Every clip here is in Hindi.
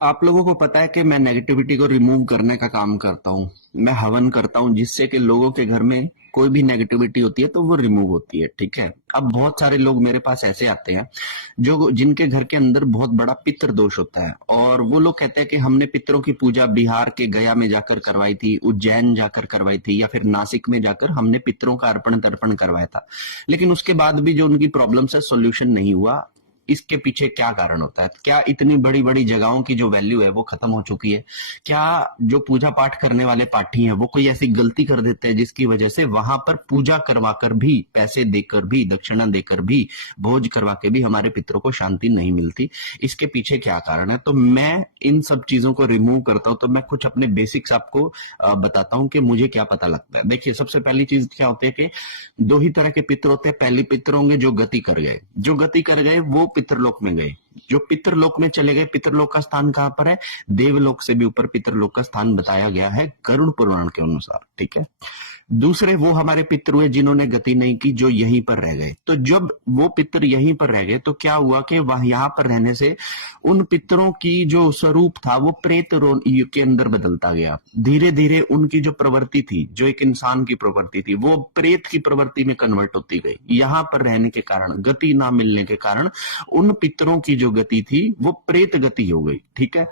आप लोगों को पता है कि मैं नेगेटिविटी को रिमूव करने का काम करता हूँ। मैं हवन करता हूँ जिससे कि लोगों के घर में कोई भी नेगेटिविटी होती है तो वो रिमूव होती है। ठीक है। अब बहुत सारे लोग मेरे पास ऐसे आते हैं जो जिनके घर के अंदर बहुत बड़ा पितृ दोष होता है, और वो लोग कहते हैं कि हमने पितरों की पूजा बिहार के गया में जाकर करवाई थी, उज्जैन जाकर करवाई थी, या फिर नासिक में जाकर हमने पितरों का अर्पण तर्पण करवाया था, लेकिन उसके बाद भी जो उनकी प्रॉब्लम है सोल्यूशन नहीं हुआ। इसके पीछे क्या कारण होता है? क्या इतनी बड़ी बड़ी जगहों की जो वैल्यू है वो खत्म हो चुकी है? क्या जो पूजा पाठ करने वाले पाठी हैं वो कोई ऐसी गलती कर देते हैं जिसकी वजह से वहां पर पूजा करवाकर भी, पैसे देकर भी, दक्षिणा देकर भी, भोज करवा के भी हमारे पितरों को शांति नहीं मिलती? इसके पीछे क्या कारण है? तो मैं इन सब चीजों को रिमूव करता हूं। तो मैं कुछ अपने बेसिक्स आपको बताता हूं कि मुझे क्या पता लगता है। देखिए, सबसे पहली चीज क्या होती है कि दो ही तरह के पितर होते हैं। पहली पितर होंगे जो गति कर गए, जो गति कर गए वो पितरलोक में गए। जो पितरलोक में चले गए, पितरलोक का स्थान कहां पर है? देवलोक से भी ऊपर पितरलोक का स्थान बताया गया है गरुड़ पुराण के अनुसार। ठीक है। दूसरे वो हमारे पितर हुए जिन्होंने गति नहीं की, जो यहीं पर रह गए। तो जब वो पितर यहीं पर रह गए तो क्या हुआ कि वह यहां पर रहने से उन पितरों की जो स्वरूप था वो प्रेत के अंदर बदलता गया। धीरे धीरे उनकी जो प्रवृत्ति थी, जो एक इंसान की प्रवृत्ति थी, वो प्रेत की प्रवृत्ति में कन्वर्ट होती गई। यहां पर रहने के कारण, गति ना मिलने के कारण उन पितरों की जो गति थी वो प्रेत गति हो गई। ठीक है।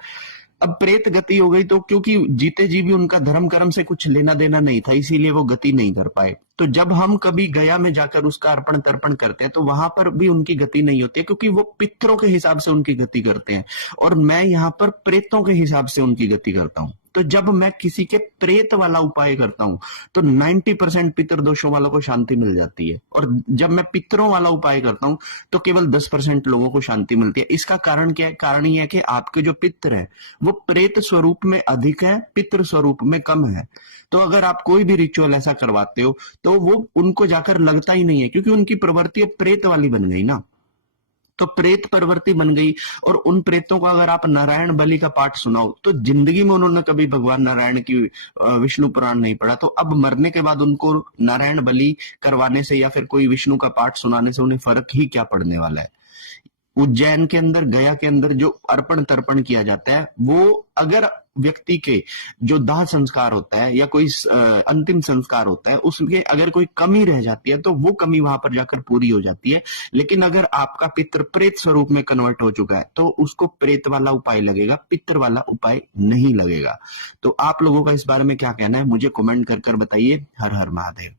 अब प्रेत गति हो गई तो क्योंकि जीते जी भी उनका धर्म कर्म से कुछ लेना देना नहीं था, इसीलिए वो गति नहीं कर पाए। तो जब हम कभी गया में जाकर उसका अर्पण तर्पण करते हैं तो वहां पर भी उनकी गति नहीं होती है, क्योंकि वो पितरों के हिसाब से उनकी गति करते हैं, और मैं यहाँ पर प्रेतों के हिसाब से उनकी गति करता हूं। तो जब मैं किसी के प्रेत वाला उपाय करता हूं तो 90% पितर दोषों वालों को शांति मिल जाती है, और जब मैं पितरों वाला उपाय करता हूं तो केवल 10% लोगों को शांति मिलती है। इसका कारण क्या है? कारण ये है कि आपके जो पितर है वो प्रेत स्वरूप में अधिक है, पितृ स्वरूप में कम है। तो अगर आप कोई भी रिचुअल ऐसा करवाते हो तो वो उनको जाकर लगता ही नहीं है, क्योंकि उनकी प्रवृत्ति अब प्रेत वाली बन गई ना। तो प्रेत प्रवृत्ति बन गई, और उन प्रेतों को अगर आप नारायण बलि का पाठ सुनाओ तो जिंदगी में उन्होंने कभी भगवान नारायण की विष्णु पुराण नहीं पढ़ा, तो अब मरने के बाद उनको नारायण बलि करवाने से या फिर कोई विष्णु का पाठ सुनाने से उन्हें फर्क ही क्या पड़ने वाला है? उज्जैन के अंदर, गया के अंदर जो अर्पण तर्पण किया जाता है, वो अगर व्यक्ति के जो दाह संस्कार होता है या कोई अंतिम संस्कार होता है उसमें अगर कोई कमी रह जाती है तो वो कमी वहां पर जाकर पूरी हो जाती है। लेकिन अगर आपका पितर प्रेत स्वरूप में कन्वर्ट हो चुका है तो उसको प्रेत वाला उपाय लगेगा, पितर वाला उपाय नहीं लगेगा। तो आप लोगों का इस बारे में क्या कहना है मुझे कमेंट कर बताइए। हर हर महादेव।